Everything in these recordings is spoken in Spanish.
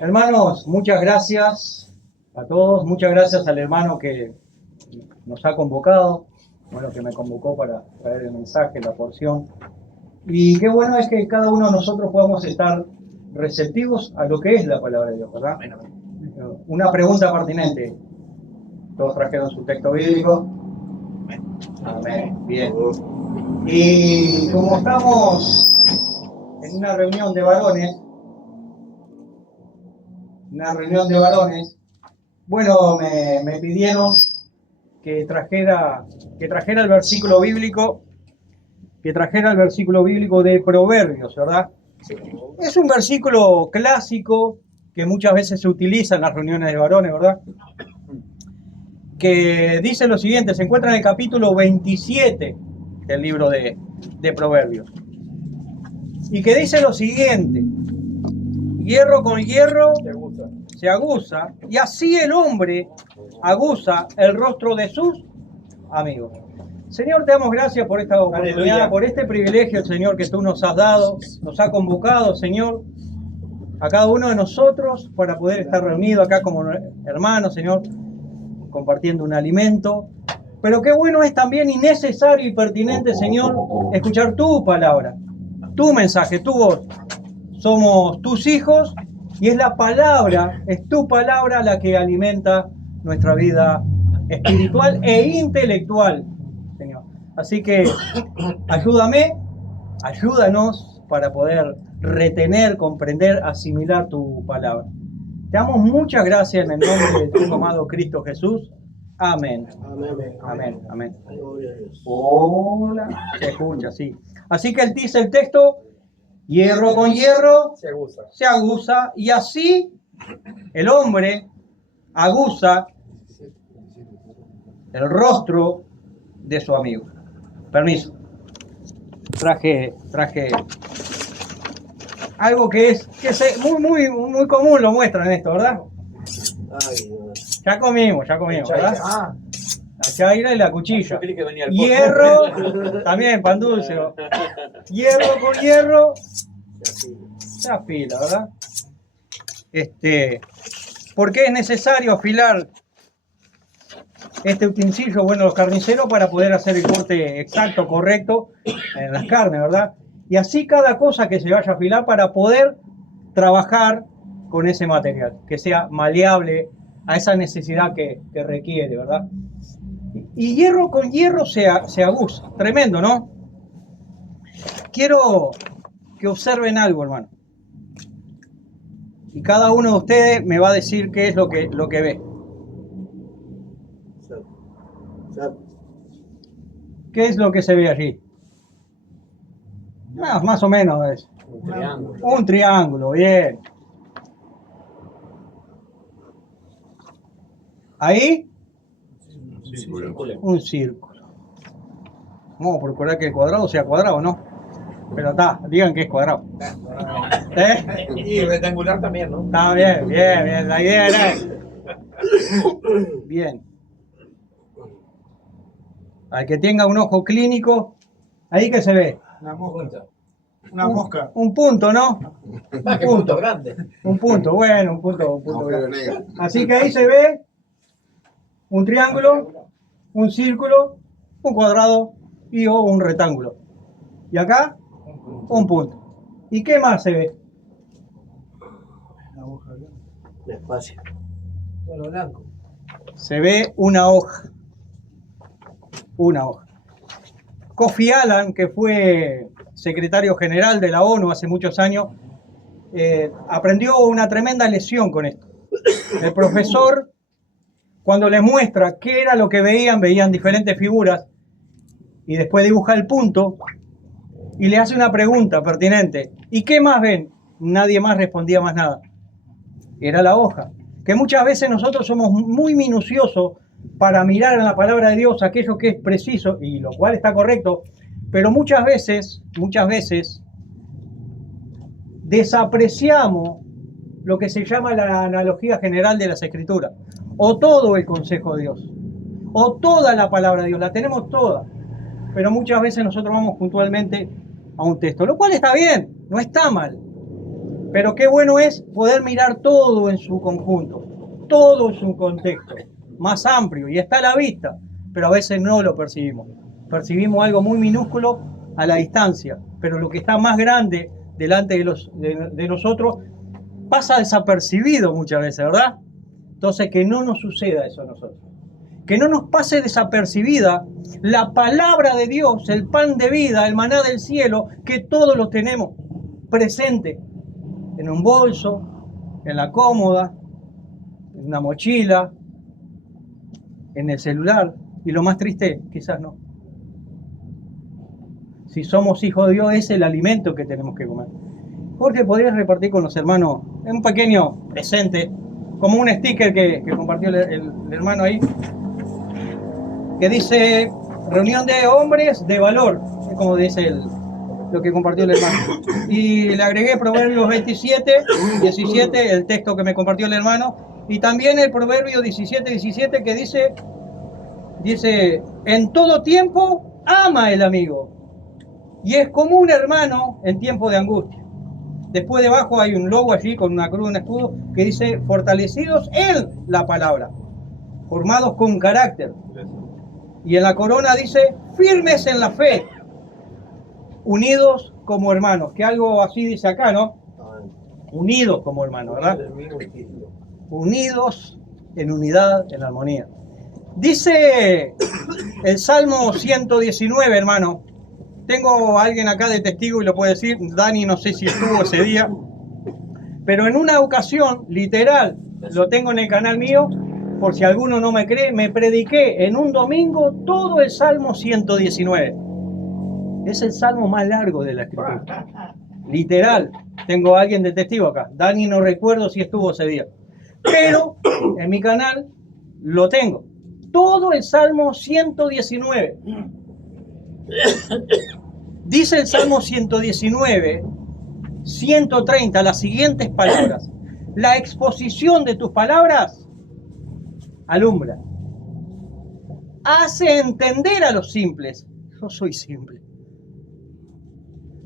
Hermanos, muchas gracias a todos, muchas gracias al hermano que nos ha convocado, bueno, que me convocó para traer el mensaje, la porción. Y qué bueno es que cada uno de nosotros podamos estar receptivos a lo que es la palabra de Dios, ¿verdad? Una pregunta pertinente. ¿Todos trajeron su texto bíblico? Amén. Bien. Y como estamos en una reunión de varones, bueno, me pidieron que trajera el versículo bíblico, de Proverbios, ¿verdad? Es un versículo clásico que muchas veces se utiliza en las reuniones de varones, ¿verdad? Que dice lo siguiente, se encuentra en el capítulo 27 del libro de Proverbios. Y que dice lo siguiente: hierro con hierro se aguza, y así el hombre aguza el rostro de sus amigos. Señor, te damos gracias por esta oportunidad, aleluya, por este privilegio, Señor, que tú nos has dado, nos ha convocado, Señor, a cada uno de nosotros para poder estar reunidos acá como hermanos, Señor, compartiendo un alimento. Pero qué bueno es también y necesario y pertinente, Señor, escuchar tu palabra, tu mensaje, tu voz. Somos tus hijos y es tu palabra la que alimenta nuestra vida espiritual e intelectual, Señor. Así que ayúdanos para poder retener, comprender, asimilar tu palabra. Te damos muchas gracias en el nombre de tu amado Cristo Jesús. Amén. Amén. Amén. Hola. Se escucha, sí. Así que él dice el texto: hierro con hierro se aguza, y así el hombre aguza el rostro de su amigo. Permiso. Traje algo que es muy común, lo muestran esto, ¿verdad? Ya comimos, ¿verdad? La chaira y la cuchilla. Hierro, también pan dulce. Hierro con hierro se afila, ¿verdad? ¿Por qué es necesario afilar este utensilio? Bueno, los carniceros, para poder hacer el corte exacto, correcto en las carnes, ¿verdad? Y así cada cosa que se vaya a afilar para poder trabajar con ese material, que sea maleable a esa necesidad que requiere, ¿verdad? Y hierro con hierro se aguza. Tremendo, ¿no? Quiero que observen algo, hermano. Y cada uno de ustedes me va a decir qué es lo que ve. ¿Qué es lo que se ve allí? Más o menos es. Un triángulo, bien. Ahí, un círculo. Vamos a procurar que el cuadrado sea cuadrado, ¿no? Pero digan que es cuadrado. Y rectangular también, ¿no? Está bien, la idea era... Bien. Al que tenga un ojo clínico, ¿ahí qué se ve? Una mosca. Un punto, ¿no? Un punto grande. Un punto, bueno, un punto grande. Así que ahí se ve un triángulo, un círculo, un cuadrado y un rectángulo. Y acá, un punto. ¿Y qué más se ve? Despacio. Todo lo blanco. Se ve una hoja. Kofi Annan, que fue secretario general de la ONU hace muchos años, aprendió una tremenda lección con esto. El profesor, cuando les muestra qué era lo que veían diferentes figuras, y después dibuja el punto y le hace una pregunta pertinente. ¿Y qué más ven? Nadie más respondía más nada. Era la hoja. Que muchas veces nosotros somos muy minuciosos para mirar en la palabra de Dios aquello que es preciso, y lo cual está correcto, pero muchas veces desapreciamos lo que se llama la analogía general de las Escrituras, o todo el consejo de Dios, o toda la palabra de Dios, la tenemos toda, pero muchas veces nosotros vamos puntualmente a un texto, lo cual está bien, no está mal, Pero qué bueno es poder mirar todo en su conjunto, todo en su contexto, más amplio, y está a la vista, pero a veces no lo percibimos. Percibimos algo muy minúsculo a la distancia, pero lo que está más grande delante de nosotros pasa desapercibido muchas veces, ¿verdad? Entonces, que no nos suceda eso a nosotros. Que no nos pase desapercibida la palabra de Dios, el pan de vida, el maná del cielo, que todos los tenemos presente en un bolso, en la cómoda, en una mochila, en el celular. Y lo más triste, quizás no. Si somos hijos de Dios, es el alimento que tenemos que comer. Jorge, ¿podrías repartir con los hermanos un pequeño presente, como un sticker que compartió el hermano ahí, que dice reunión de hombres de valor, es como dice lo que compartió el hermano? Y le agregué Proverbios 27, 17, el texto que me compartió el hermano, y también el Proverbio 17, 17, que dice, en todo tiempo ama el amigo, y es como un hermano en tiempo de angustia. Después debajo hay un logo allí con una cruz, un escudo, que dice, fortalecidos en la palabra, formados con carácter. Y en la corona dice, firmes en la fe, unidos como hermanos, que algo así dice acá, ¿no? Unidos como hermanos, ¿verdad? Unidos en unidad, en armonía. Dice el Salmo 119, hermano. Tengo a alguien acá de testigo y lo puede decir. Dani, no sé si estuvo ese día. Pero en una ocasión, literal, lo tengo en el canal mío, por si alguno no me cree, me prediqué en un domingo todo el Salmo 119. Es el salmo más largo de la Escritura. Literal, tengo a alguien de testigo acá. Dani, no recuerdo si estuvo ese día. Pero en mi canal lo tengo. Todo el Salmo 119. Dice el Salmo 119, 130, las siguientes palabras. La exposición de tus palabras alumbra. Hace entender a los simples. Yo soy simple.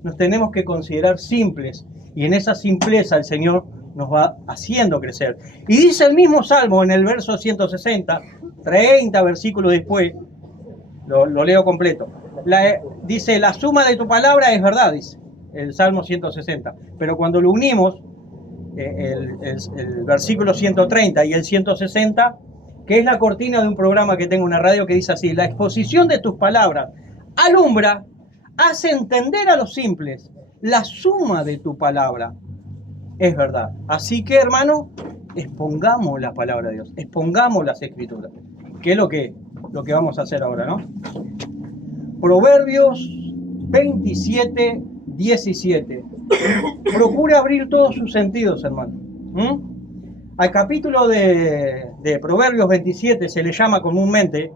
Nos tenemos que considerar simples. Y en esa simpleza el Señor nos va haciendo crecer. Y dice el mismo Salmo en el verso 160, 30 versículos después, lo leo completo. Dice, la suma de tu palabra es verdad, dice el Salmo 160. Pero cuando lo unimos, el versículo 130 y el 160, que es la cortina de un programa que tengo en la radio que dice así, la exposición de tus palabras alumbra, hace entender a los simples, la suma de tu palabra es verdad. Así que, hermano, expongamos la palabra de Dios, expongamos las escrituras, que es lo que vamos a hacer ahora, ¿no? Proverbios 27, 17. Procura abrir todos sus sentidos, hermano. Al capítulo de Proverbios 27 se le llama comúnmente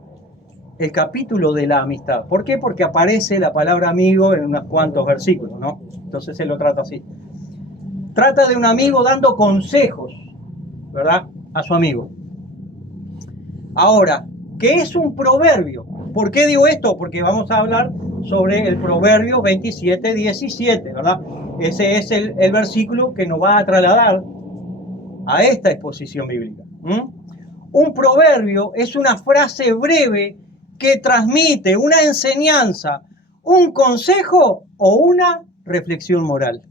el capítulo de la amistad. ¿Por qué? Porque aparece la palabra amigo en unos cuantos versículos, ¿no? Entonces se lo trata así. Trata de un amigo dando consejos, ¿verdad? A su amigo. Ahora, ¿qué es un proverbio? ¿Por qué digo esto? Porque vamos a hablar sobre el Proverbio 27, 17, ¿verdad? Ese es el versículo que nos va a trasladar a esta exposición bíblica. Un proverbio es una frase breve que transmite una enseñanza, un consejo o una reflexión moral.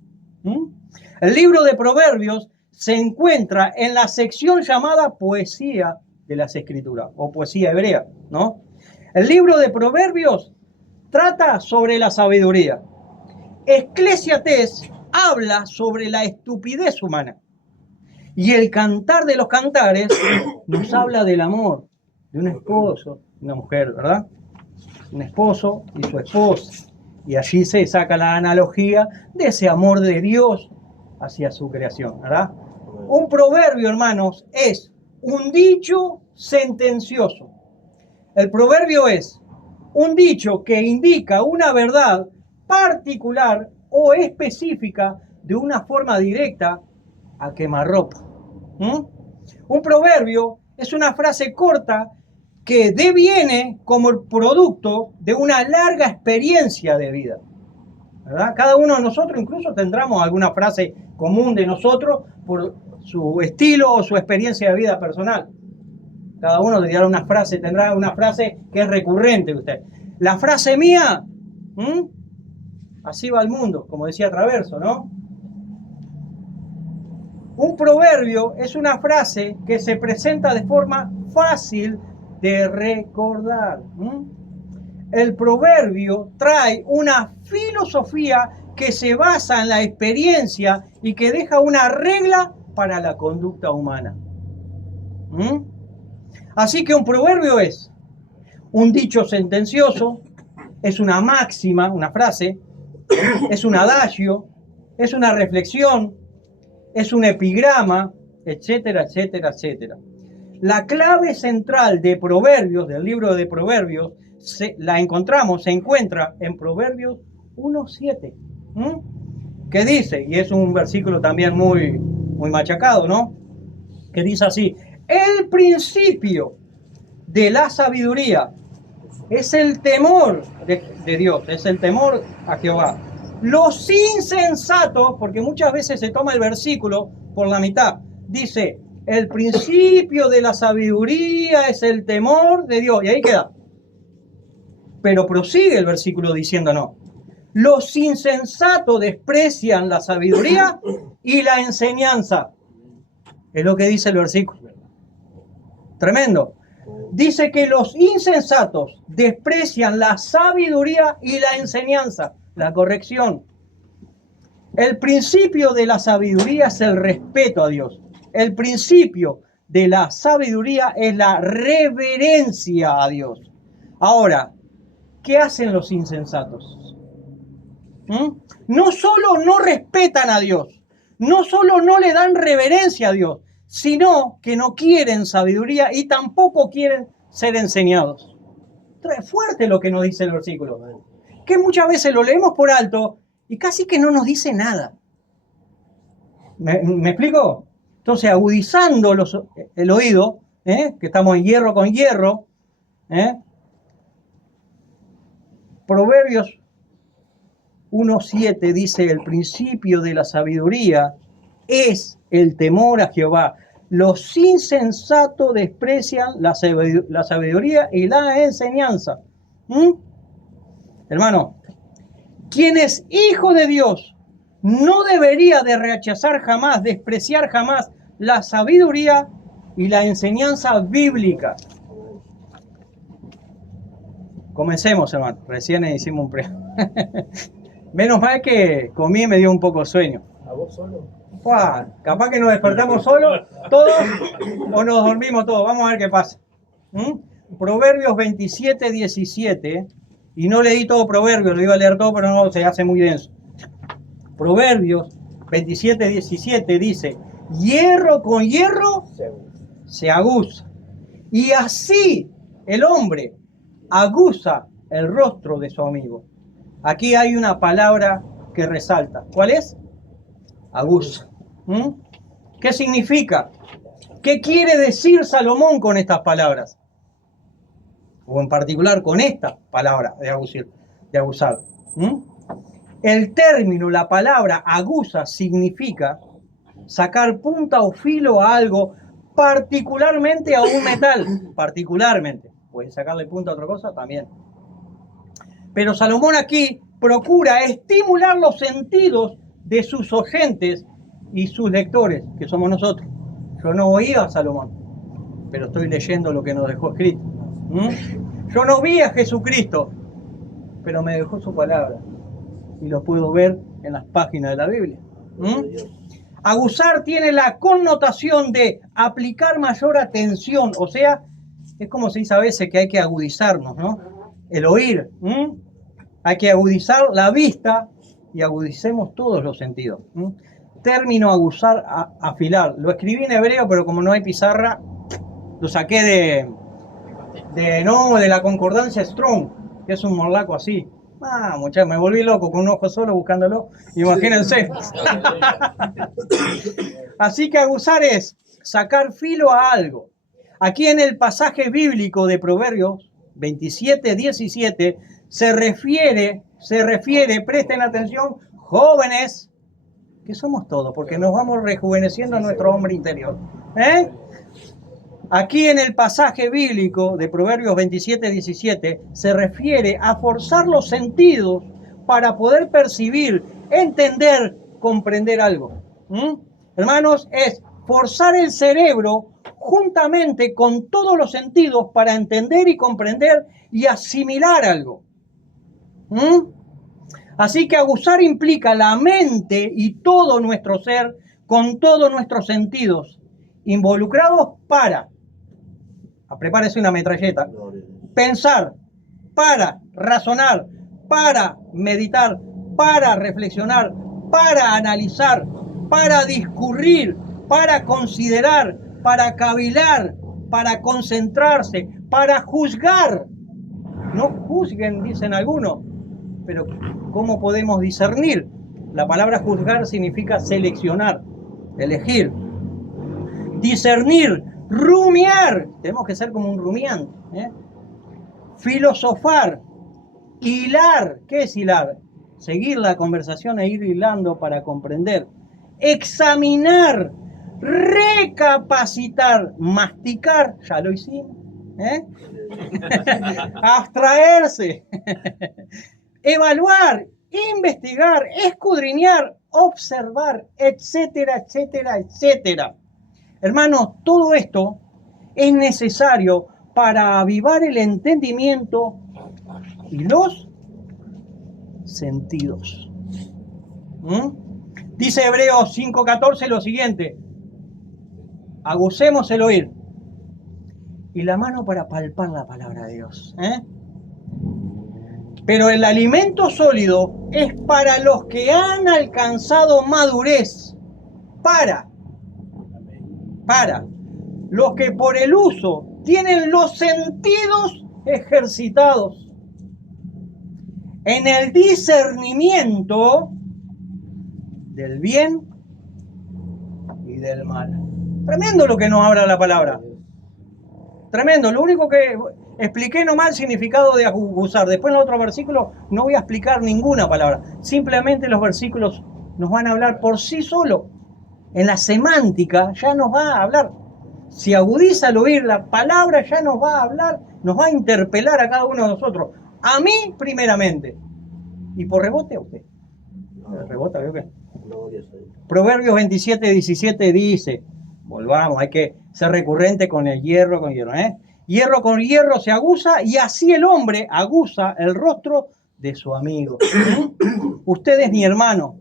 El libro de Proverbios se encuentra en la sección llamada Poesía de las Escrituras o Poesía Hebrea, ¿no? El libro de Proverbios trata sobre la sabiduría. Eclesiastés habla sobre la estupidez humana. Y el Cantar de los Cantares nos habla del amor de un esposo y una mujer, ¿verdad? Un esposo y su esposa. Y allí se saca la analogía de ese amor de Dios hacia su creación, ¿verdad? Un proverbio, hermanos, es un dicho sentencioso. El proverbio es un dicho que indica una verdad particular o específica de una forma directa a quemarropa. Un proverbio es una frase corta que deviene como el producto de una larga experiencia de vida, ¿verdad? Cada uno de nosotros incluso tendremos alguna frase común de nosotros por su estilo o su experiencia de vida personal. Cada uno tendrá una frase que es recurrente de usted. La frase mía, así va el mundo, como decía Traverso, ¿no? Un proverbio es una frase que se presenta de forma fácil de recordar. El proverbio trae una filosofía que se basa en la experiencia y que deja una regla para la conducta humana. Así que un proverbio es un dicho sentencioso, es una máxima, una frase, es un adagio, es una reflexión, es un epigrama, etcétera, etcétera, etcétera. La clave central de Proverbios, del libro de Proverbios, se encuentra en Proverbios 1:7, que dice, y es un versículo también muy machacado, ¿no? Que dice así: el principio de la sabiduría es el temor de Dios, es el temor a Jehová. Los insensatos, porque muchas veces se toma el versículo por la mitad, dice, el principio de la sabiduría es el temor de Dios, y ahí queda. Pero prosigue el versículo diciendo no. Los insensatos desprecian la sabiduría y la enseñanza. Es lo que dice el versículo. Tremendo. Dice que los insensatos desprecian la sabiduría y la enseñanza, la corrección. El principio de la sabiduría es el respeto a Dios. El principio de la sabiduría es la reverencia a Dios. Ahora, ¿qué hacen los insensatos? No solo no respetan a Dios, no solo no le dan reverencia a Dios, sino que no quieren sabiduría y tampoco quieren ser enseñados. Es fuerte lo que nos dice el versículo, que muchas veces lo leemos por alto y casi que no nos dice nada. ¿Me explico? Entonces, agudizando el oído, que estamos en hierro con hierro, Proverbios 1:7 dice, el principio de la sabiduría es el temor a Jehová. Los insensatos desprecian la sabiduría y la enseñanza. Hermano, quien es hijo de Dios no debería de rechazar jamás, despreciar jamás la sabiduría y la enseñanza bíblica. Comencemos, hermano. Recién hicimos un Menos mal que comí y me dio un poco de sueño. ¿A vos solo? Capaz que nos despertamos solos, todos, o nos dormimos todos. Vamos a ver qué pasa. Proverbios 27:17. Y no leí todo Proverbios, lo iba a leer todo, pero no, se hace muy denso. Proverbios 27:17 dice, hierro con hierro se aguza. Y así el hombre aguza el rostro de su amigo. Aquí hay una palabra que resalta. ¿Cuál es? Aguza. ¿Qué significa? ¿Qué quiere decir Salomón con estas palabras? O en particular con esta palabra de aguzar. El término, la palabra aguza significa sacar punta o filo a algo, particularmente a un metal. Particularmente. Puede sacarle punta a otra cosa también. Pero Salomón aquí procura estimular los sentidos de sus oyentes y sus lectores, que somos nosotros. Yo no oía a Salomón, pero estoy leyendo lo que nos dejó escrito. Yo no vi a Jesucristo, pero me dejó su palabra. Y lo puedo ver en las páginas de la Biblia. Aguzar tiene la connotación de aplicar mayor atención, o sea, es como se dice a veces que hay que agudizarnos, ¿no? El oír, hay que agudizar la vista y agudicemos todos los sentidos. Término aguzar, afilar. Lo escribí en hebreo, pero como no hay pizarra, lo saqué de la concordancia Strong, que es un morlaco así. Muchachos, me volví loco con un ojo solo buscándolo. Imagínense. Así que aguzar es sacar filo a algo. Aquí en el pasaje bíblico de Proverbios 27:17 se refiere, presten atención, jóvenes, que somos todos, porque nos vamos rejuveneciendo a nuestro hombre interior. ¿Eh? Aquí en el pasaje bíblico de Proverbios 27:17 se refiere a forzar los sentidos para poder percibir, entender, comprender algo. Hermanos, es forzar el cerebro juntamente con todos los sentidos para entender y comprender y asimilar algo. Así que aguzar implica la mente y todo nuestro ser con todos nuestros sentidos involucrados para, prepárese una metralleta, pensar, para razonar, para meditar, para reflexionar, para analizar, para discurrir, para considerar, para cavilar, para concentrarse, para juzgar. No juzguen, dicen algunos, pero ¿cómo podemos discernir? La palabra juzgar significa seleccionar, elegir, discernir, rumiar. Tenemos que ser como un rumiante. Filosofar, hilar. ¿Qué es hilar? Seguir la conversación e ir hilando para comprender. Examinar, recapacitar, masticar, ya lo hicimos. Abstraerse, evaluar, investigar, escudriñar, observar, etcétera, etcétera, etcétera. Hermanos, todo esto es necesario para avivar el entendimiento y los sentidos. Dice Hebreos 5:14 lo siguiente: agucemos el oír y la mano para palpar la palabra de Dios. Pero el alimento sólido es para los que han alcanzado madurez, para los que por el uso tienen los sentidos ejercitados en el discernimiento del bien y del mal. Tremendo lo que nos habla la palabra. Tremendo. Lo único que expliqué nomás el significado de aguzar. Después en el otro versículo no voy a explicar ninguna palabra. Simplemente los versículos nos van a hablar por sí solos. En la semántica ya nos va a hablar. Si agudiza al oír la palabra, ya nos va a hablar, nos va a interpelar a cada uno de nosotros. A mí primeramente. Y por rebote a usted. ¿Rebota? ¿Veo qué? Proverbios 27:17 dice, volvamos, hay que ser recurrente con el hierro con hierro. Hierro con hierro se aguza y así el hombre aguza el rostro de su amigo. Usted es mi hermano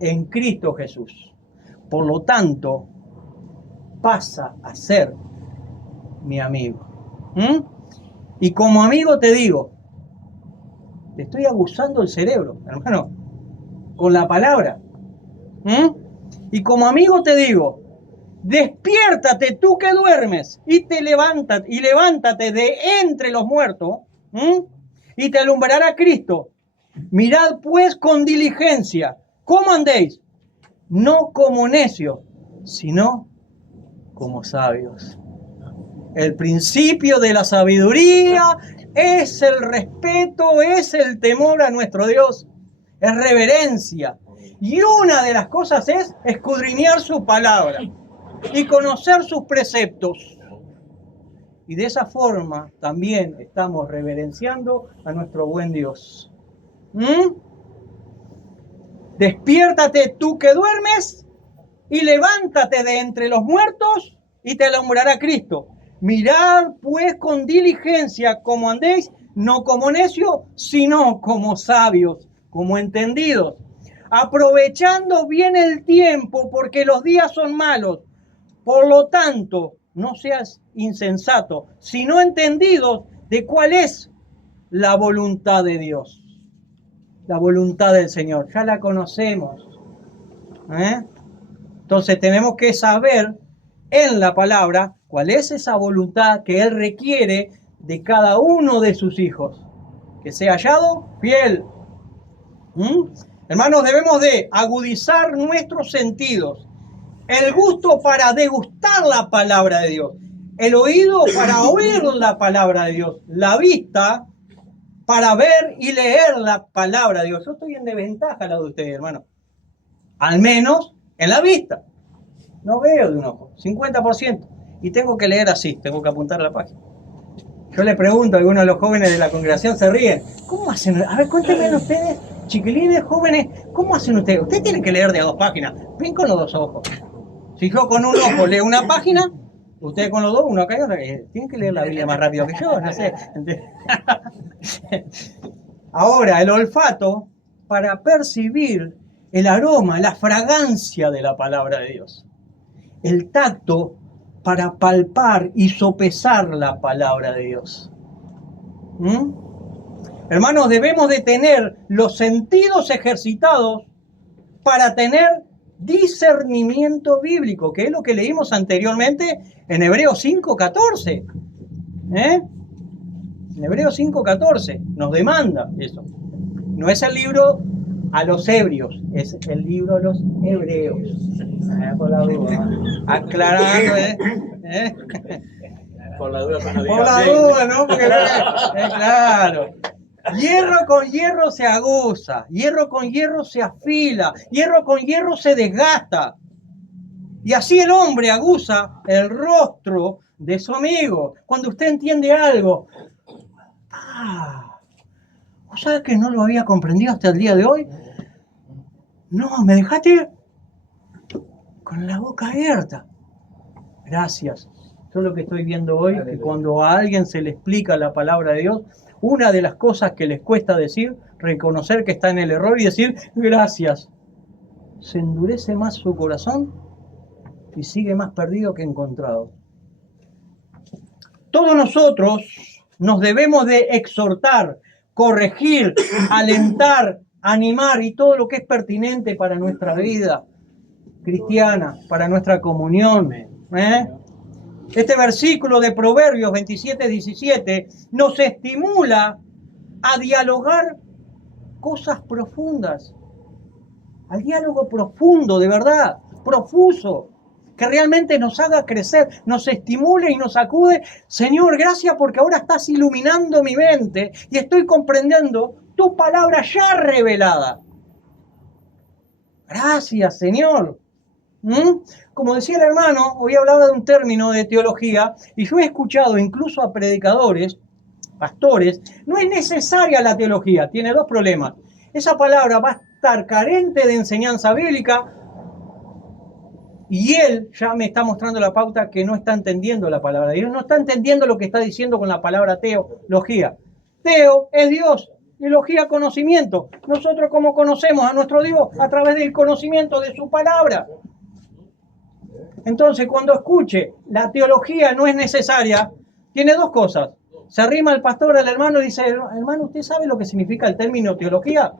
en Cristo Jesús. Por lo tanto, pasa a ser mi amigo. Y como amigo te digo, te estoy aguzando el cerebro, hermano, con la palabra. Y como amigo te digo, despiértate tú que duermes y levántate de entre los muertos y te alumbrará Cristo. Mirad pues con diligencia cómo andéis, no como necios, sino como sabios. El principio de la sabiduría es el respeto, es el temor a nuestro Dios, es reverencia. Y una de las cosas es escudriñar su palabra y conocer sus preceptos. Y de esa forma también estamos reverenciando a nuestro buen Dios. Despiértate tú que duermes y levántate de entre los muertos y te alumbrará Cristo. Mirad pues con diligencia cómo andéis, no como necios, sino como sabios, como entendidos, aprovechando bien el tiempo, porque los días son malos. Por lo tanto, no seas insensato, sino entendidos de cuál es la voluntad de Dios. La voluntad del Señor, ya la conocemos. Entonces tenemos que saber en la palabra cuál es esa voluntad que Él requiere de cada uno de sus hijos. Que sea hallado fiel. Hermanos, debemos de agudizar nuestros sentidos. El gusto para degustar la palabra de Dios. El oído para oír la palabra de Dios. La vista para ver y leer la palabra de Dios. Yo estoy en desventaja al lado de ustedes, hermano. Al menos en la vista. No veo de un ojo, 50%. Y tengo que leer así, tengo que apuntar a la página. Yo le pregunto a algunos de los jóvenes de la congregación, se ríen. ¿Cómo hacen? A ver, cuéntenme ustedes, chiquilines, jóvenes, ¿cómo hacen ustedes? Ustedes tienen que leer de a 2 páginas. Ven con los 2 ojos. Si yo con un ojo leo una página, ustedes con los 2, uno acá y otro acá. Tienen que leer la Biblia más rápido que yo, no sé. Ahora, el olfato para percibir el aroma, la fragancia de la palabra de Dios. El tacto para palpar y sopesar la palabra de Dios. Hermanos, debemos de tener los sentidos ejercitados para tener discernimiento bíblico, que es lo que leímos anteriormente en Hebreos 5:14. En Hebreos 5:14 nos demanda eso. No es el libro a los ebrios, es el libro a los hebreos. Por la duda, aclarando, Por la duda, por la duda, ¿no? Porque claro. Hierro con hierro se aguza, hierro con hierro se afila, hierro con hierro se desgasta. Y así el hombre aguza el rostro de su amigo. Cuando usted entiende algo, ¿vos sabés que no lo había comprendido hasta el día de hoy? No, me dejaste con la boca abierta. Gracias. Yo lo que estoy viendo hoy es que cuando a alguien se le explica la palabra de Dios, una de las cosas que les cuesta decir, reconocer que está en el error y decir gracias. Se endurece más su corazón y sigue más perdido que encontrado. Todos nosotros nos debemos de exhortar, corregir, alentar, animar y todo lo que es pertinente para nuestra vida cristiana, para nuestra comunión. Este versículo de Proverbios 27:17 nos estimula a dialogar cosas profundas, al diálogo profundo, de verdad, profuso, que realmente nos haga crecer, nos estimule y nos sacude. Señor, gracias porque ahora estás iluminando mi mente y estoy comprendiendo tu palabra ya revelada. Gracias, Señor. Como decía el hermano, hoy hablaba de un término de teología y yo he escuchado incluso a predicadores, pastores, no es necesaria la teología, tiene 2 problemas. Esa palabra va a estar carente de enseñanza bíblica y él ya me está mostrando la pauta que no está entendiendo la palabra de Dios, no está entendiendo lo que está diciendo con la palabra teología. Teo es Dios, y logía conocimiento. Nosotros como conocemos a nuestro Dios a través del conocimiento de su palabra. Entonces, cuando escuche la teología no es necesaria, tiene 2 cosas. Se arrima el pastor al hermano y dice, hermano, ¿usted sabe lo que significa el término teología?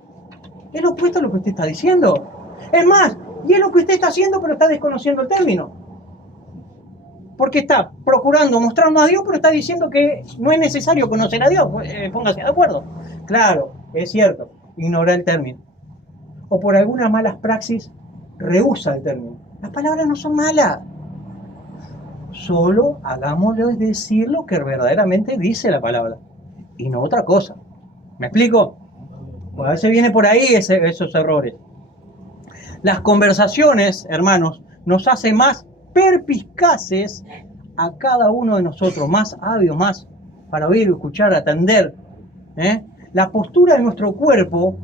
Es lo opuesto a lo que usted está diciendo. Es más, y es lo que usted está haciendo, pero está desconociendo el término. Porque está procurando mostrarnos a Dios, pero está diciendo que no es necesario conocer a Dios. Póngase de acuerdo. Claro, es cierto, ignora el término. O por algunas malas praxis, rehúsa el término. Las palabras no son malas. Solo hagámoslo decir lo que verdaderamente dice la palabra. Y no otra cosa. ¿Me explico? Pues a veces viene por ahí esos errores. Las conversaciones, hermanos, nos hacen más perspicaces a cada uno de nosotros, más hábiles, más para oír, escuchar, atender. La postura de nuestro cuerpo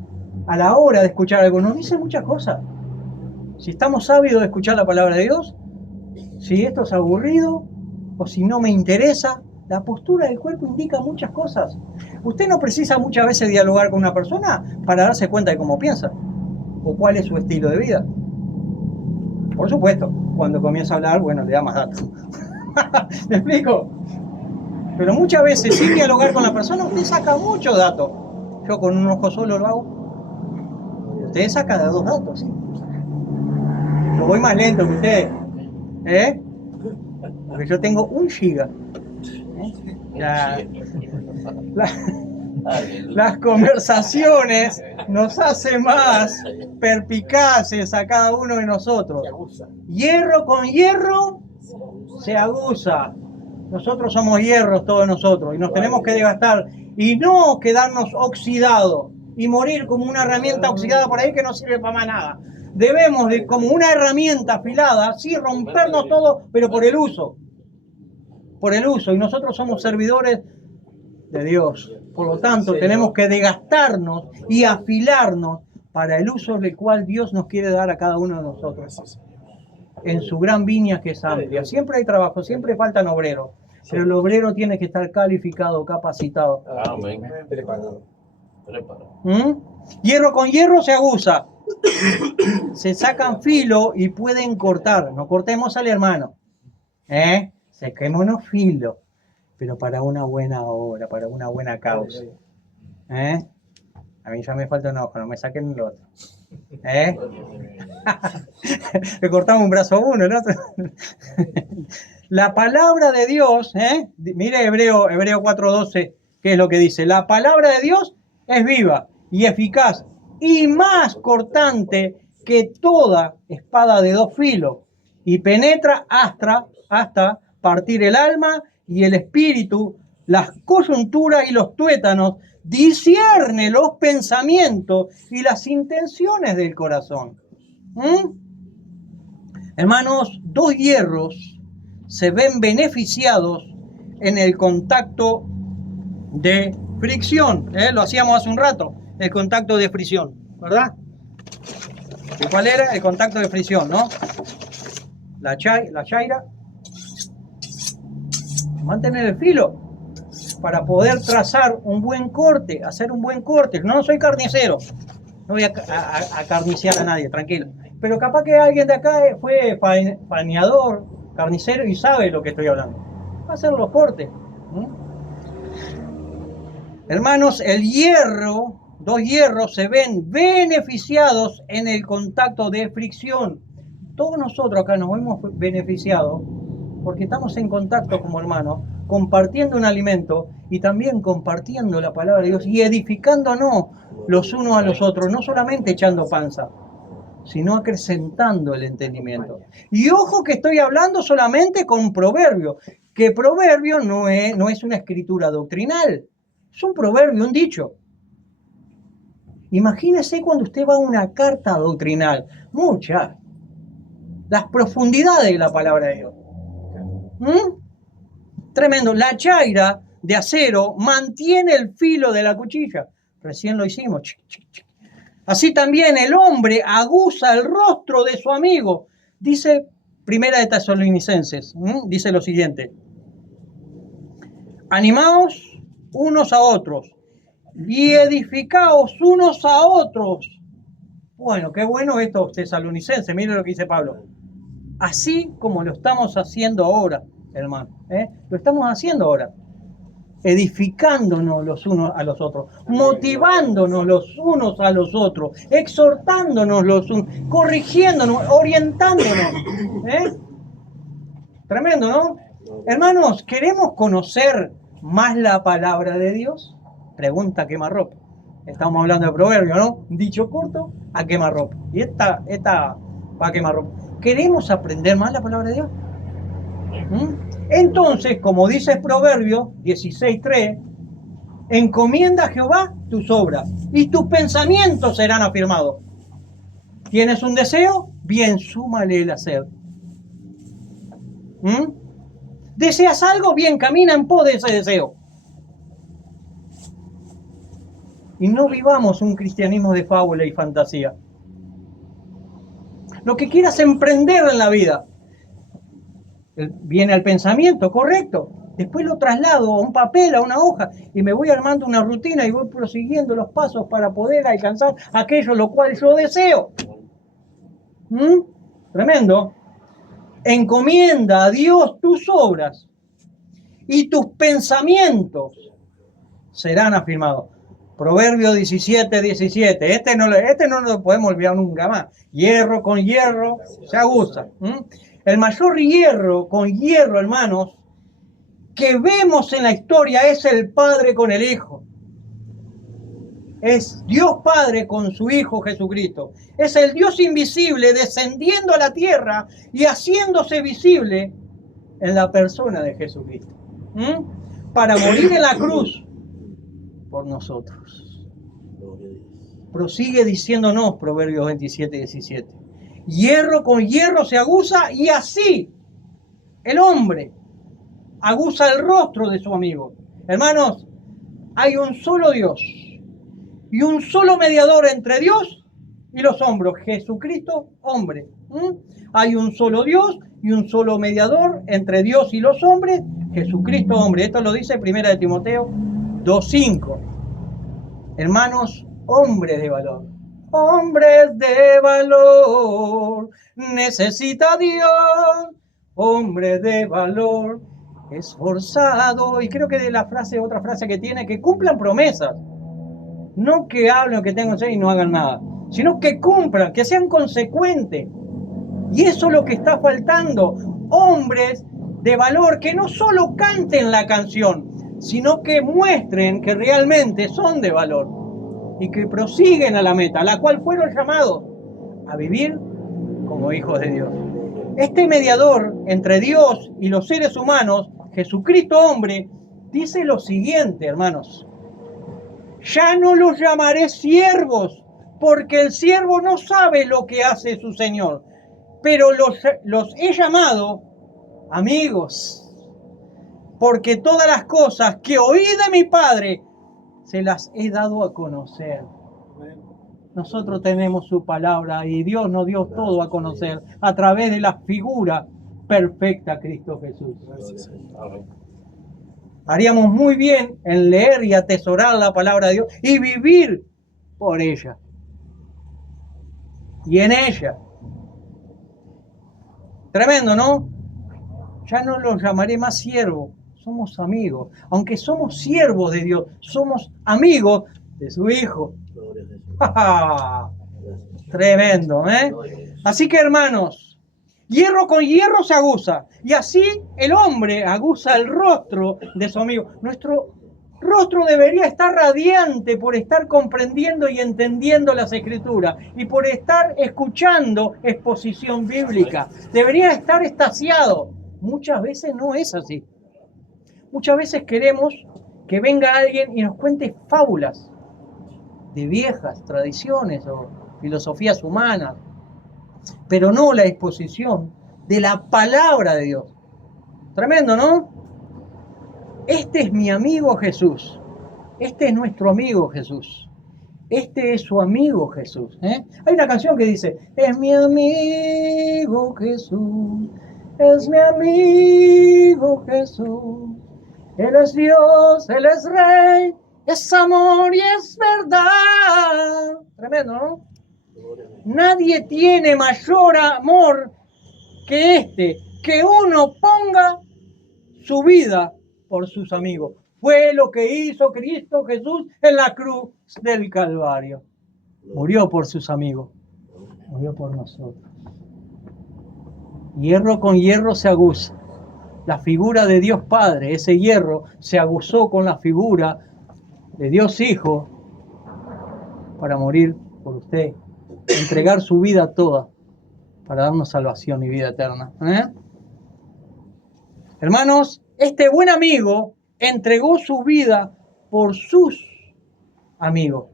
a la hora de escuchar algo nos dice muchas cosas. Si estamos ávidos de escuchar la palabra de Dios, si esto es aburrido o si no me interesa, la postura del cuerpo indica muchas cosas. Usted no precisa muchas veces dialogar con una persona para darse cuenta de cómo piensa o cuál es su estilo de vida. Por supuesto, cuando comienza a hablar, bueno, le da más datos. ¿Me explico? Pero muchas veces sin dialogar con la persona, usted saca muchos datos. Yo con un ojo solo lo hago. Usted saca de 2 datos, ¿sí? Yo voy más lento que usted. Porque yo tengo 1 giga. Las conversaciones nos hacen más perspicaces a cada uno de nosotros. Hierro con hierro se aguza. Nosotros somos hierros todos nosotros y nos tenemos que desgastar y no quedarnos oxidados y morir como una herramienta oxidada por ahí que no sirve para más nada. debemos de, como una herramienta afilada, sí, rompernos todo, pero por el uso. Por el uso. Y nosotros somos servidores de Dios. Por lo tanto, tenemos que desgastarnos y afilarnos para el uso del cual Dios nos quiere dar a cada uno de nosotros. En su gran viña que es amplia. Siempre hay trabajo, siempre faltan obreros. Pero el obrero tiene que estar calificado, capacitado. Amén. Preparado. Hierro con hierro se aguza. Se sacan filo y pueden cortar. No cortemos al hermano. Saquémonos filo. Pero para una buena obra, para una buena causa. A mí ya me falta un ojo, no me saquen el otro. Le cortamos un brazo a uno, el otro. La palabra de Dios, mire Hebreo 4:12, ¿qué es lo que dice? La palabra de Dios es viva y eficaz y más cortante que toda espada de dos filos y penetra hasta partir el alma y el espíritu, las coyunturas y los tuétanos, discierne los pensamientos y las intenciones del corazón. Hermanos, dos hierros se ven beneficiados en el contacto de fricción. Lo hacíamos hace un rato, el contacto de fricción, ¿verdad? ¿Y cuál era? El contacto de fricción, ¿no? La chaira. Mantener el filo para poder trazar un buen corte, hacer un buen corte. No soy carnicero, no voy a carnicear a nadie, tranquilo. Pero capaz que alguien de acá fue paneador, carnicero y sabe lo que estoy hablando. Va a hacer los cortes. Hermanos, dos hierros se ven beneficiados en el contacto de fricción. Todos nosotros acá nos hemos beneficiado porque estamos en contacto como hermanos, compartiendo un alimento y también compartiendo la palabra de Dios y edificándonos los unos a los otros, no solamente echando panza, sino acrecentando el entendimiento. Y ojo que estoy hablando solamente con proverbio, que proverbio no es una escritura doctrinal, es un proverbio, un dicho. Imagínese cuando usted va a una carta doctrinal, las profundidades de la palabra de Dios. Tremendo. La chaira de acero mantiene el filo de la cuchilla. Recién lo hicimos. Así también el hombre aguza el rostro de su amigo. Dice Primera de Tesalonicenses, dice lo siguiente: animaos unos a otros y edificaos unos a otros. Bueno, qué bueno esto, tesalonicenses. Mire lo que dice Pablo. Así como lo estamos haciendo ahora, hermano. Lo estamos haciendo ahora. Edificándonos los unos a los otros, motivándonos los unos a los otros, exhortándonos los unos, corrigiéndonos, orientándonos. Tremendo, ¿no? Hermanos, ¿queremos conocer más la palabra de Dios? Pregunta quemarropa. Estamos hablando de proverbio, ¿no? Dicho corto a quemarropa. Y esta va a quemarropa. ¿Queremos aprender más la palabra de Dios? Entonces, como dice el Proverbio 16:3, encomienda a Jehová tus obras y tus pensamientos serán afirmados. ¿Tienes un deseo? Bien, súmale el hacer. ¿Deseas algo? Bien, camina en pos de ese deseo. Y no vivamos un cristianismo de fábula y fantasía. Lo que quieras emprender en la vida, viene al pensamiento, correcto. Después lo traslado a un papel, a una hoja, y me voy armando una rutina y voy prosiguiendo los pasos para poder alcanzar aquello lo cual yo deseo. Tremendo. Encomienda a Dios tus obras y tus pensamientos serán afirmados. Proverbio 17:17. Este no lo podemos olvidar nunca más. Hierro con hierro se aguza. El mayor hierro con hierro, hermanos, que vemos en la historia es el Padre con el Hijo. Es Dios Padre con su Hijo Jesucristo. Es el Dios invisible descendiendo a la tierra y haciéndose visible en la persona de Jesucristo. Para morir en la cruz por nosotros. prosigue diciéndonos Proverbios 27, 17. Hierro con hierro se aguza y así el hombre aguza el rostro de su amigo. Hermanos, hay un solo Dios y un solo mediador entre Dios y los hombres, Jesucristo, hombre. Hay un solo Dios y un solo mediador entre Dios y los hombres, Jesucristo, hombre. Esto lo dice 1 de Timoteo 2:5. Hermanos, hombres de valor. Hombres de valor, necesita Dios, hombres de valor, esforzado. Y creo que de la frase, otra frase que tiene, que cumplan promesas. No que hablen, que tengan y no hagan nada, sino que cumplan, que sean consecuentes. Y eso es lo que está faltando. Hombres de valor que no solo canten la canción, sino que muestren que realmente son de valor y que prosiguen a la meta, a la cual fueron llamados a vivir como hijos de Dios. Este mediador entre Dios y los seres humanos, Jesucristo hombre, dice lo siguiente, hermanos: ya no los llamaré siervos, porque el siervo no sabe lo que hace su Señor, pero los he llamado amigos, porque todas las cosas que oí de mi Padre se las he dado a conocer. Nosotros tenemos su palabra y Dios nos dio todo a conocer a través de la figura perfecta Cristo Jesús. Haríamos muy bien en leer y atesorar la palabra de Dios y vivir por ella y en ella. Tremendo, ¿no? Ya no los llamaré más siervos, somos amigos. Aunque somos siervos de Dios, somos amigos de su Hijo. Tremendo, ¿eh? Así que, hermanos, hierro con hierro se aguza, y así el hombre aguza el rostro de su amigo. Nuestro rostro debería estar radiante por estar comprendiendo y entendiendo las Escrituras y por estar escuchando exposición bíblica. Debería estar extasiado. Muchas veces no es así. Muchas veces queremos que venga alguien y nos cuente fábulas de viejas tradiciones o filosofías humanas, pero no la exposición de la palabra de Dios. Tremendo, ¿no? Este es mi amigo Jesús. Este es nuestro amigo Jesús. Este es su amigo Jesús. Hay una canción que dice: es mi amigo Jesús. Es mi amigo Jesús. Él es Dios, Él es Rey, es amor y es verdad. Tremendo, ¿no? Nadie tiene mayor amor que este, que uno ponga su vida por sus amigos. Fue lo que hizo Cristo Jesús en la cruz del Calvario. Murió por sus amigos. Murió por nosotros. Hierro con hierro se aguza. La figura de Dios Padre, ese hierro, se aguzó con la figura de Dios Hijo para morir por usted, entregar su vida toda para darnos salvación y vida eterna. Hermanos, este buen amigo entregó su vida por sus amigos.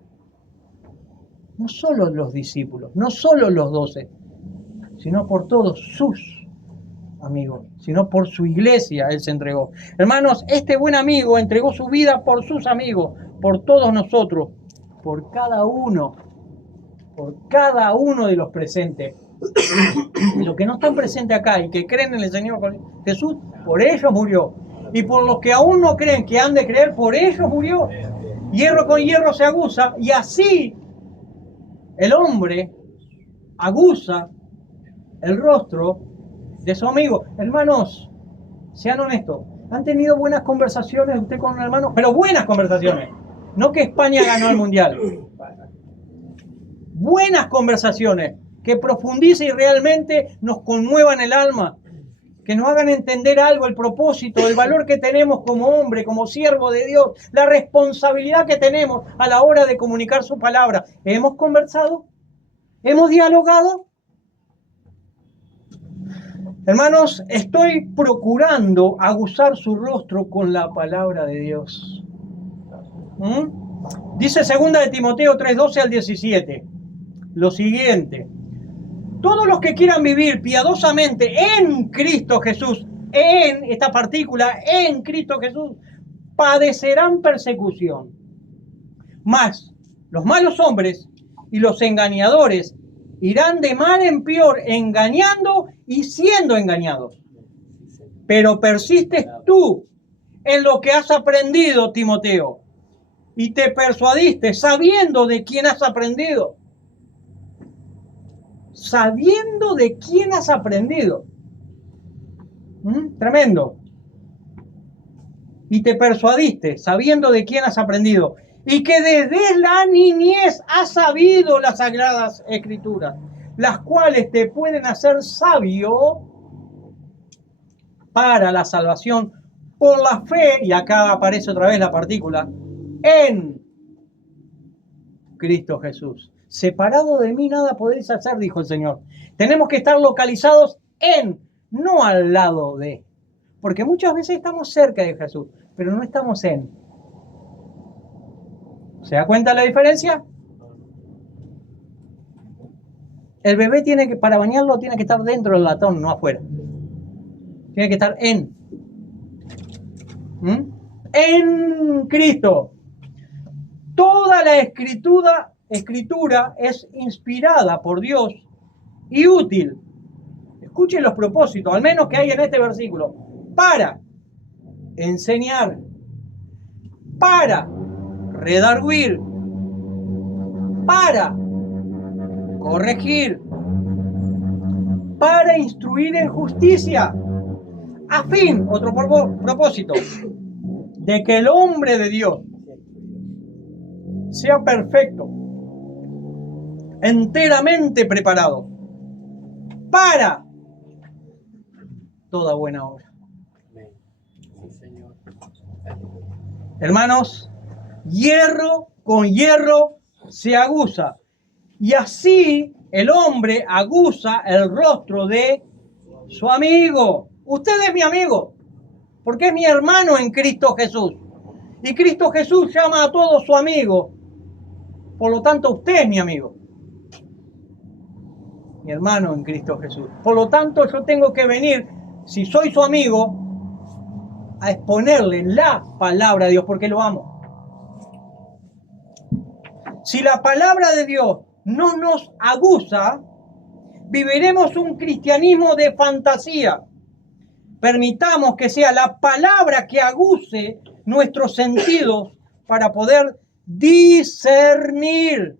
No solo los discípulos, no solo los 12, sino por todos sus amigos, sino por su iglesia Él se entregó. Hermanos, este buen amigo entregó su vida por sus amigos, por todos nosotros, por cada uno de los presentes. Y los que no están presentes acá y que creen en el Señor Jesús, por ellos murió. Y por los que aún no creen, que han de creer, por ellos murió. Hierro con hierro se aguza, y así el hombre aguza el rostro de su amigo. Hermanos, sean honestos. ¿Han tenido buenas conversaciones usted con un hermano? Pero buenas conversaciones. No que España ganó el Mundial. Buenas conversaciones que profundicen y realmente nos conmuevan el alma. Que nos hagan entender algo, el propósito, el valor que tenemos como hombre, como siervo de Dios, la responsabilidad que tenemos a la hora de comunicar su palabra. ¿Hemos conversado? ¿Hemos dialogado? Hermanos, estoy procurando aguzar su rostro con la palabra de Dios. Dice 2 de Timoteo 3:12 al 17, lo siguiente: todos los que quieran vivir piadosamente en Cristo Jesús, en esta partícula, en Cristo Jesús, padecerán persecución. Mas los malos hombres y los engañadores irán de mal en peor, engañando y siendo engañados. Pero persistes tú en lo que has aprendido, Timoteo, y te persuadiste sabiendo de quién has aprendido. Sabiendo de quién has aprendido. Tremendo. Y te persuadiste sabiendo de quién has aprendido. Y que desde la niñez has sabido las sagradas escrituras, las cuales te pueden hacer sabio para la salvación por la fe, y acá aparece otra vez la partícula, en Cristo Jesús. Separado de mí nada podéis hacer, dijo el Señor. Tenemos que estar localizados en, no al lado de. Porque muchas veces estamos cerca de Jesús, pero no estamos en. ¿Se da cuenta la diferencia? El bebé tiene que, para bañarlo, tiene que estar dentro del latón, no afuera. Tiene que estar en. En Cristo. Toda la escritura es inspirada por Dios y útil. Escuchen los propósitos, al menos que hay en este versículo. Para enseñar, para redarguir, para corregir, para instruir en justicia, a fin, otro propósito, de que el hombre de Dios sea perfecto, enteramente preparado para toda buena obra. Hermanos, hierro con hierro se aguza, y así el hombre aguza el rostro de su amigo. Usted es mi amigo, porque es mi hermano en Cristo Jesús. Y Cristo Jesús llama a todos su amigo. Por lo tanto, usted es mi amigo. Mi hermano en Cristo Jesús. Por lo tanto, yo tengo que venir, si soy su amigo, a exponerle la palabra de Dios, porque lo amo. Si la palabra de Dios no nos aguza, viviremos un cristianismo de fantasía. Permitamos que sea la palabra que aguce nuestros sentidos para poder discernir.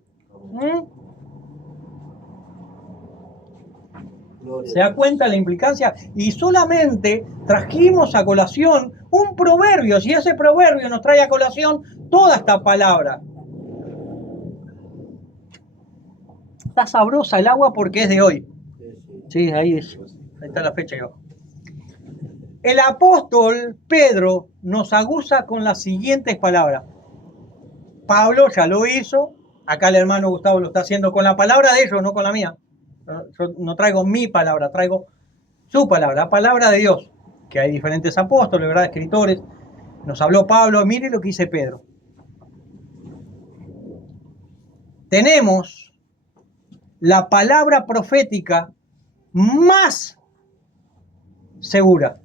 ¿Se da cuenta la implicancia? Y solamente trajimos a colación un proverbio, si ese proverbio nos trae a colación toda esta palabra. Está sabrosa el agua porque es de hoy. Sí, ahí está la fecha. El apóstol Pedro nos aguza con las siguientes palabras. Pablo ya lo hizo, acá el hermano Gustavo lo está haciendo con la palabra de ellos, no con la mía. Yo no traigo mi palabra, traigo su palabra, la palabra de Dios, que hay diferentes apóstoles, ¿verdad? Escritores. Nos habló Pablo, mire lo que dice Pedro. Tenemos la palabra profética más segura.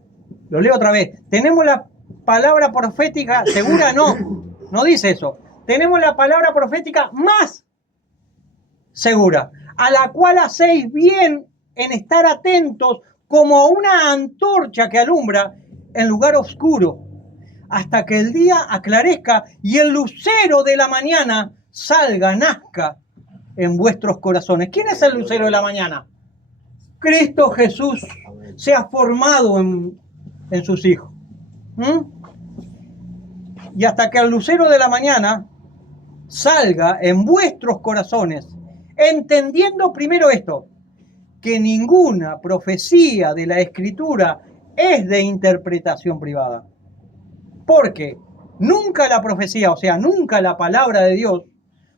Lo leo otra vez. Tenemos la palabra profética segura, no dice eso. Tenemos la palabra profética más segura, a la cual hacéis bien en estar atentos como una antorcha que alumbra en lugar oscuro, hasta que el día aclarezca y el lucero de la mañana nazca en vuestros corazones. ¿Quién es el lucero de la mañana? Cristo Jesús se ha formado en sus hijos. Y hasta que el lucero de la mañana salga en vuestros corazones, entendiendo primero esto, que ninguna profecía de la Escritura es de interpretación privada. Porque nunca la profecía, o sea, nunca la palabra de Dios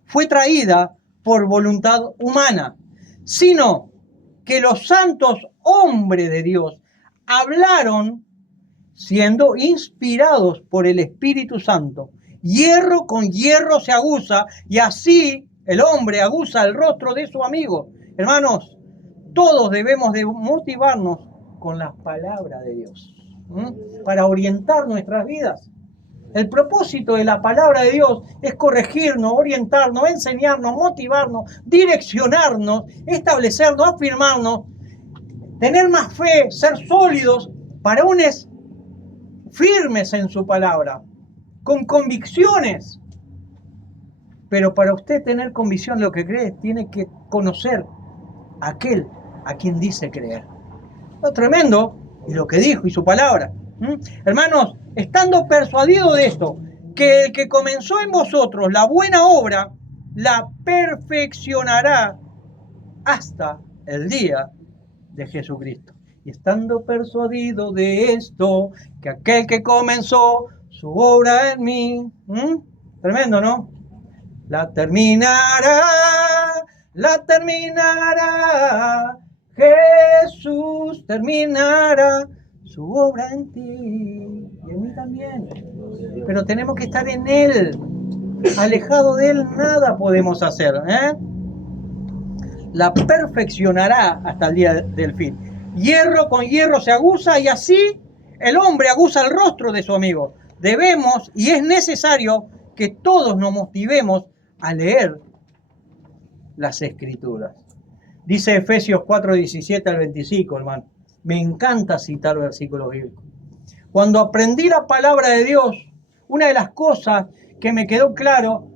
fue traída por voluntad humana, sino que los santos hombres de Dios hablaron siendo inspirados por el Espíritu Santo Hierro con hierro se aguza, y así el hombre aguza el rostro de su amigo. Hermanos, todos debemos de motivarnos con la palabra de Dios, para orientar nuestras vidas. El propósito de la palabra de Dios es corregirnos, orientarnos, enseñarnos, motivarnos, direccionarnos, establecernos, afirmarnos, tener más fe, ser sólidos, varones firmes en su palabra, con convicciones. Pero para usted tener convicción en lo que cree, tiene que conocer a aquel a quien dice creer. Lo tremendo, y lo que dijo, y su palabra. Hermanos, estando persuadido de esto, que el que comenzó en vosotros la buena obra, la perfeccionará hasta el día de Jesucristo. Y estando persuadido de esto, que aquel que comenzó su obra en mí, tremendo, ¿no? La terminará, Jesús terminará su obra en ti y en mí también. Pero tenemos que estar en Él. Alejado de Él nada podemos hacer, La perfeccionará hasta el día del fin. Hierro con hierro se aguza, y así el hombre aguza el rostro de su amigo. Debemos y es necesario que todos nos motivemos a leer las Escrituras. Dice Efesios 4, 17 al 25, hermano. Me encanta citar versículos bíblicos. Cuando aprendí la palabra de Dios, una de las cosas que me quedó claro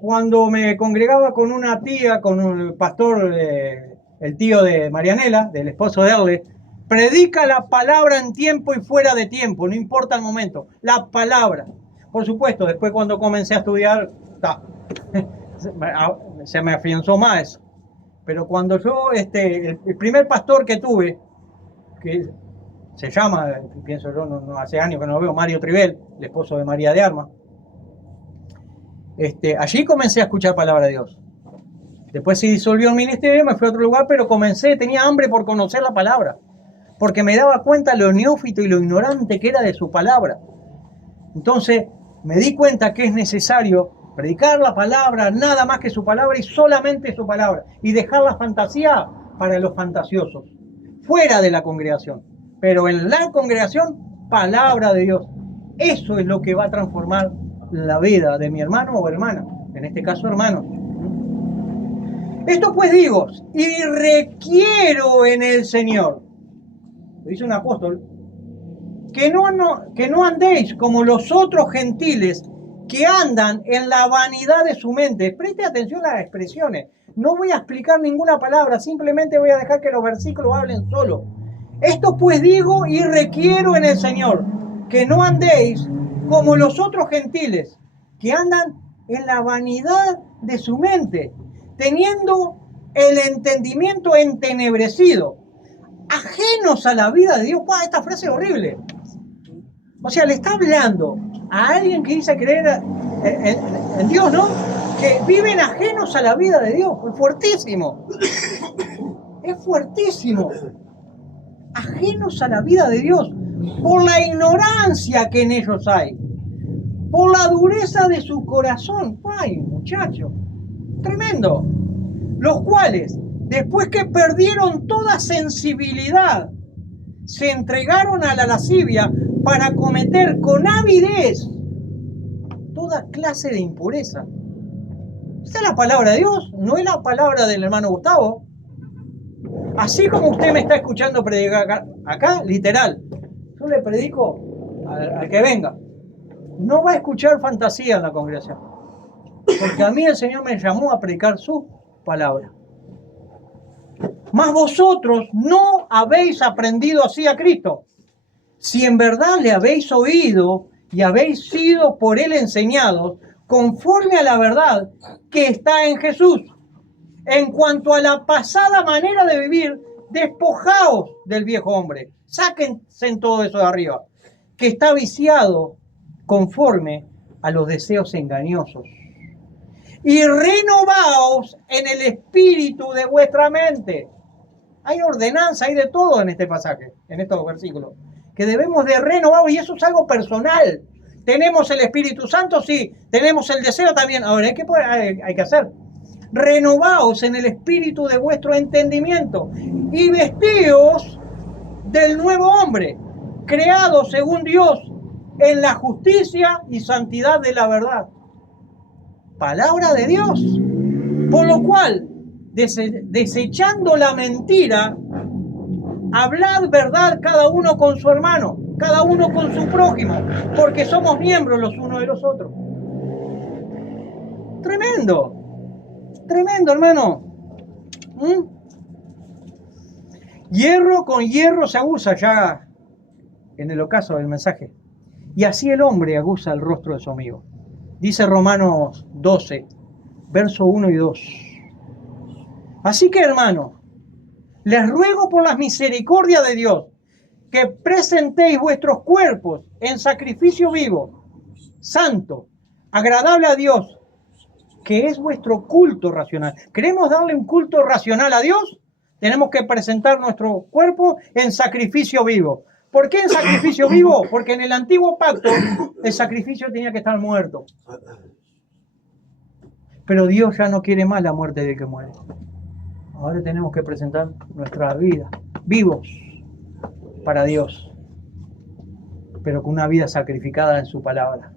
cuando me congregaba con una tía, con un pastor, el tío de Marianela, del esposo de Erle, predica la palabra en tiempo y fuera de tiempo, no importa el momento, la palabra. Por supuesto, después cuando comencé a estudiar, se me afianzó más eso. Pero cuando yo, el primer pastor que tuve, que se llama, pienso yo, no hace años que no lo veo, Mario Trivel, el esposo de María de Arma, allí comencé a escuchar palabra de Dios. Después se disolvió el ministerio, me fui a otro lugar, pero tenía hambre por conocer la palabra, porque me daba cuenta lo neófito y lo ignorante que era de su palabra. Entonces me di cuenta que es necesario predicar la palabra, nada más que su palabra y solamente su palabra, y dejar la fantasía para los fantasiosos, fuera de la congregación. Pero en la congregación, palabra de Dios. Eso es lo que va a transformar la vida de mi hermano o hermana, en este caso hermano. Esto pues digo, y requiero en el Señor, lo dice un apóstol, que no andéis como los otros gentiles que andan en la vanidad de su mente. Preste atención a las expresiones. No voy a explicar ninguna palabra, simplemente voy a dejar que los versículos hablen solo. Esto pues digo y requiero en el Señor, que no andéis como los otros gentiles que andan en la vanidad de su mente, teniendo el entendimiento entenebrecido, ajenos a la vida de Dios. Esta frase es horrible. O sea, le está hablando a alguien que dice creer en Dios, ¿no? Que viven ajenos a la vida de Dios. Es fuertísimo. Es fuertísimo. Ajenos a la vida de Dios. Por la ignorancia que en ellos hay. Por la dureza de su corazón. ¡Ay, muchacho! Tremendo. Los cuales, después que perdieron toda sensibilidad, se entregaron a la lascivia para cometer con avidez toda clase de impureza. Esta es la palabra de Dios, no es la palabra del hermano Gustavo. Así como usted me está escuchando predicar acá, literal, yo le predico al que venga. No va a escuchar fantasía en la congregación, porque a mí el Señor me llamó a predicar su palabra. Mas vosotros no habéis aprendido así a Cristo. Si en verdad le habéis oído y habéis sido por él enseñados, conforme a la verdad que está en Jesús. En cuanto a la pasada manera de vivir, despojaos del viejo hombre. Sáquense en todo eso de arriba, que está viciado conforme a los deseos engañosos. Y renovaos en el espíritu de vuestra mente. Hay ordenanza, hay de todo en este pasaje, en estos versículos, que debemos de renovar, y eso es algo personal. ¿Tenemos el Espíritu Santo? Sí. ¿Tenemos el deseo también? Ahora, ¿qué hay que hacer? Renovaos en el espíritu de vuestro entendimiento y vestíos del nuevo hombre, creado según Dios en la justicia y santidad de la verdad. Palabra de Dios. Por lo cual, desechando la mentira, hablad verdad cada uno con su hermano, cada uno con su prójimo, porque somos miembros los unos de los otros. Tremendo. Tremendo, hermano. Hierro con hierro se aguza, ya en el ocaso del mensaje. Y así el hombre aguza el rostro de su amigo. Dice Romanos 12, verso 1 y 2. Así que, hermano, les ruego por las misericordias de Dios que presentéis vuestros cuerpos en sacrificio vivo, santo, agradable a Dios, que es vuestro culto racional. ¿Queremos darle un culto racional a Dios? Tenemos que presentar nuestro cuerpo en sacrificio vivo. ¿Por qué en sacrificio vivo? Porque en el antiguo pacto el sacrificio tenía que estar muerto. Pero Dios ya no quiere más la muerte del que muere. Ahora tenemos que presentar nuestra vida vivos para Dios, pero con una vida sacrificada en su palabra,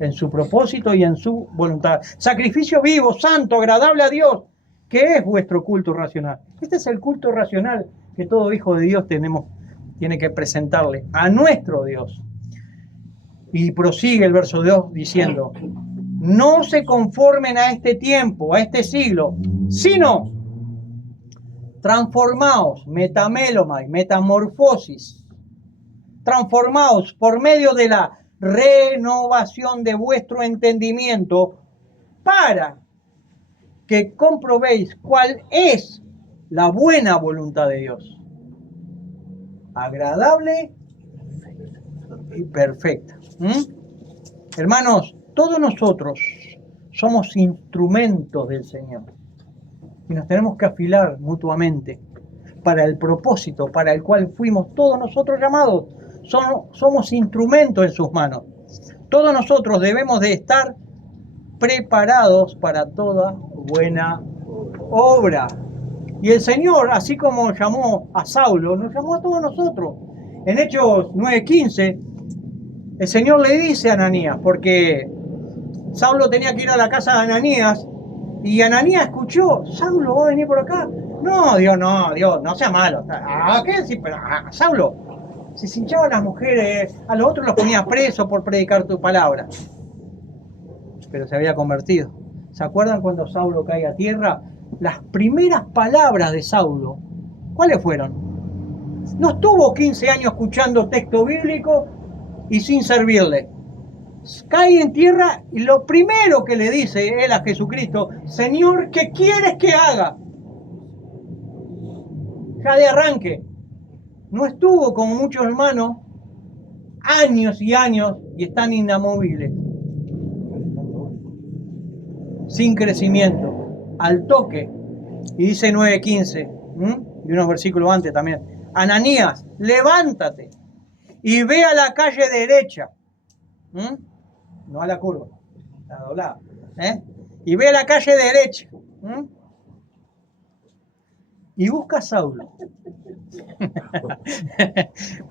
en su propósito y en su voluntad. Sacrificio vivo, santo, agradable a Dios, que es vuestro culto racional. Este es el culto racional que todo hijo de Dios tiene que presentarle a nuestro Dios. Y prosigue el verso 2 diciendo: no se conformen a este tiempo, a este siglo, sino transformaos, metamelomai, metamorfosis, transformaos por medio de la renovación de vuestro entendimiento, para que comprobéis cuál es la buena voluntad de Dios, agradable y perfecta. Hermanos, todos nosotros somos instrumentos del Señor y nos tenemos que afilar mutuamente para el propósito para el cual fuimos todos nosotros llamados. Somos instrumentos en sus manos. Todos nosotros debemos de estar preparados para toda buena obra. Y el Señor, así como llamó a Saulo, nos llamó a todos nosotros. En Hechos 9:15, el Señor le dice a Ananías, porque Saulo tenía que ir a la casa de Ananías, y Ananías escuchó: Saulo va a venir por acá. No, Dios, no sea malo. ¿A qué decir? Pero a Saulo se hinchaban las mujeres, a los otros los ponía presos por predicar tu palabra. Pero se había convertido. ¿Se acuerdan cuando Saulo cae a tierra? Las primeras palabras de Saulo, ¿cuáles fueron? No estuvo 15 años escuchando texto bíblico y sin servirle. Cae en tierra y lo primero que le dice él a Jesucristo: Señor, ¿qué quieres que haga? Ya de arranque. No estuvo como muchos hermanos años y años y están inamovibles, sin crecimiento, al toque. Y dice 9:15, y unos versículos antes también: Ananías, levántate y ve a la calle derecha, no a la curva, la doblada, y ve a la calle derecha, y busca a Saulo,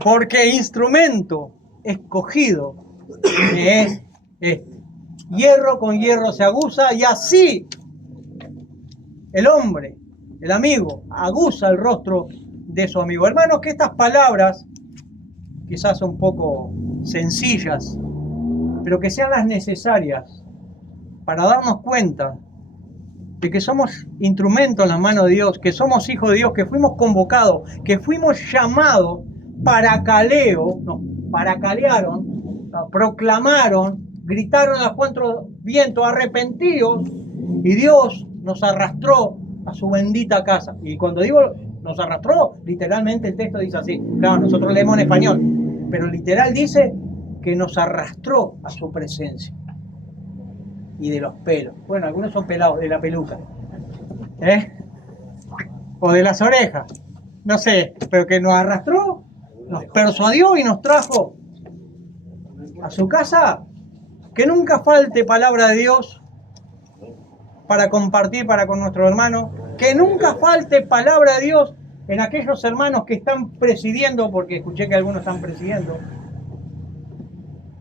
porque instrumento escogido es este. Hierro con hierro se aguza, y así el hombre, el amigo, aguza el rostro de su amigo. Hermanos, que estas palabras quizás son un poco sencillas, pero que sean las necesarias para darnos cuenta de que somos instrumentos en la mano de Dios, que somos hijos de Dios, que fuimos convocados, que fuimos llamados, paracalearon, proclamaron, gritaron a cuatro vientos: arrepentidos, y Dios nos arrastró a su bendita casa. Y cuando digo nos arrastró, literalmente el texto dice así. Claro, nosotros leemos en español, pero literal dice que nos arrastró a su presencia. Y de los pelos. Bueno, algunos son pelados, de la peluca. O de las orejas. No sé, pero que nos arrastró, nos persuadió y nos trajo a su casa, que nunca falte palabra de Dios para compartir para con nuestros hermanos, que nunca falte palabra de Dios en aquellos hermanos que están presidiendo, porque escuché que algunos están presidiendo,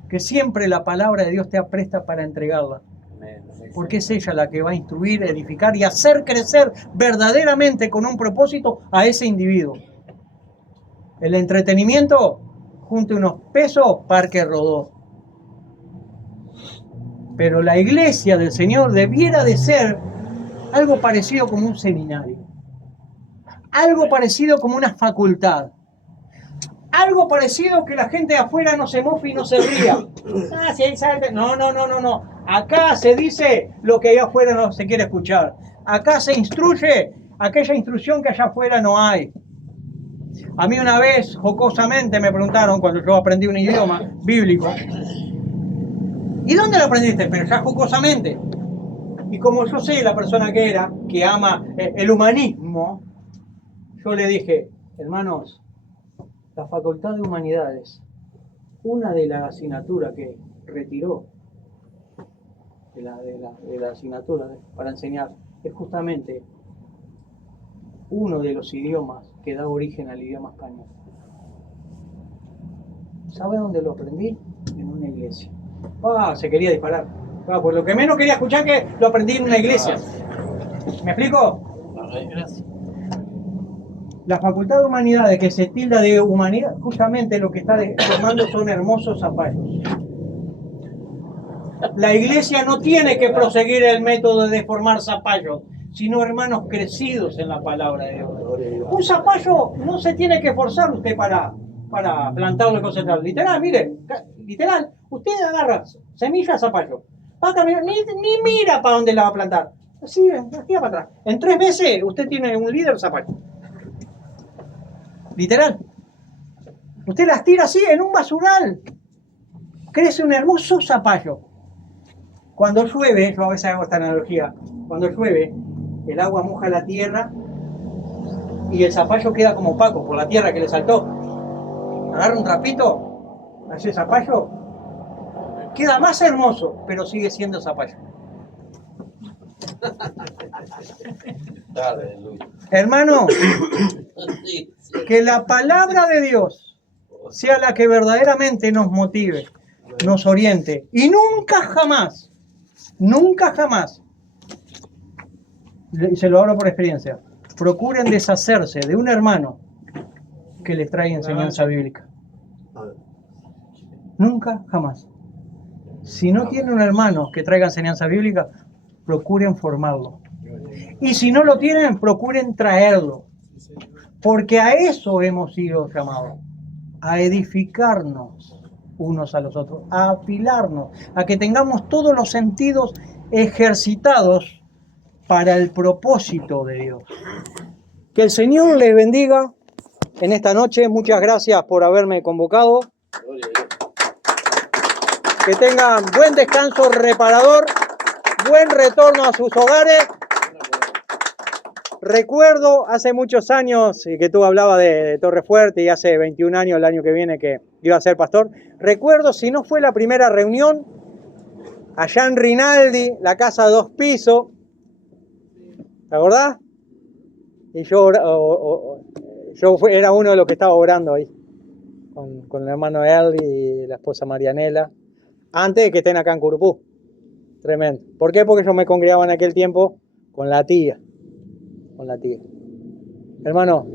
que siempre la palabra de Dios te apresta para entregarla, porque es ella la que va a instruir, edificar y hacer crecer verdaderamente con un propósito a ese individuo. El entretenimiento, junte unos pesos, Parque Rodó. Pero la iglesia del Señor debiera de ser algo parecido como un seminario, algo parecido como una facultad, algo parecido que la gente de afuera no se mofe y no se ría. No. Acá se dice lo que allá afuera no se quiere escuchar. Acá se instruye aquella instrucción que allá afuera no hay. A mí una vez, jocosamente, me preguntaron cuando yo aprendí un idioma bíblico, ¿y dónde lo aprendiste? Pero ya jocosamente. Y como yo sé la persona que era, que ama el humanismo, yo le dije, hermanos, la Facultad de Humanidades, una de las asignaturas que retiró de la asignatura para enseñar, es justamente uno de los idiomas que da origen al idioma español. ¿Sabe dónde lo aprendí? En una iglesia. Se quería disparar. Pues lo que menos quería escuchar que lo aprendí en una iglesia. ¿Me explico? Gracias. La Facultad de Humanidades, que se tilda de humanidad, justamente lo que está formando son hermosos zapallos. La iglesia no tiene que proseguir el método de formar zapallos, sino hermanos crecidos en la palabra de Dios. Un zapallo no se tiene que forzar usted para plantarlo y cosechar. Literal, mire, literal, usted agarra semilla zapallo, va a caminar, ni mira para dónde la va a plantar. Así, aquí para atrás. En 3 meses usted tiene un líder zapallo. Literal. Usted las tira así en un basural. Crece un hermoso zapallo. Cuando llueve, yo a veces hago esta analogía, cuando llueve, el agua moja la tierra y el zapallo queda como opaco por la tierra que le saltó. Agarra un trapito, hace zapallo, queda más hermoso, pero sigue siendo zapallo. Hermano, que la palabra de Dios sea la que verdaderamente nos motive, nos oriente y nunca jamás, y se lo hablo por experiencia, procuren deshacerse de un hermano que les traiga enseñanza bíblica. Nunca jamás. Si no tiene un hermano que traiga enseñanza bíblica, procuren formarlo. Y si no lo tienen, procuren traerlo. Porque a eso hemos sido llamados. A edificarnos unos a los otros. A afilarnos. A que tengamos todos los sentidos ejercitados para el propósito de Dios. Que el Señor les bendiga en esta noche. Muchas gracias por haberme convocado. Que tengan buen descanso reparador. Buen retorno a sus hogares. Recuerdo hace muchos años que tú hablabas de Torrefuerte y hace 21 años el año que viene que iba a ser pastor. Recuerdo, si no fue la primera reunión, allá en Rinaldi, la casa de 2 pisos. ¿Te acordás? Y yo era uno de los que estaba orando ahí, con el hermano Eli y la esposa Marianela, antes de que estén acá en Curupú. Tremendo. ¿Por qué? Porque yo me congregaba en aquel tiempo con la tía. Hermano,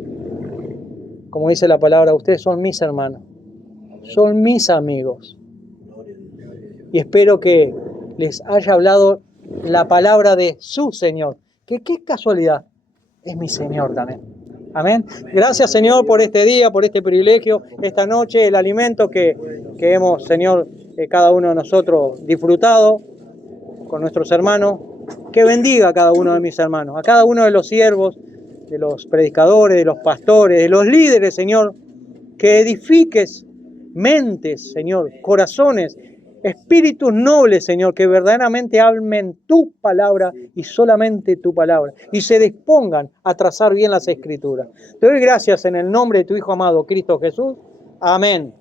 como dice la palabra, ustedes son mis hermanos, son mis amigos. Y espero que les haya hablado la palabra de su Señor. Que qué casualidad, es mi Señor también. Amén. Gracias, Señor, por este día, por este privilegio, esta noche, el alimento que hemos, Señor, cada uno de nosotros disfrutado con nuestros hermanos. Que bendiga a cada uno de mis hermanos, a cada uno de los siervos, de los predicadores, de los pastores, de los líderes, Señor. Que edifiques mentes, Señor, corazones, espíritus nobles, Señor, que verdaderamente hablen tu palabra y solamente tu palabra, y se dispongan a trazar bien las Escrituras. Te doy gracias en el nombre de tu Hijo amado, Cristo Jesús. Amén.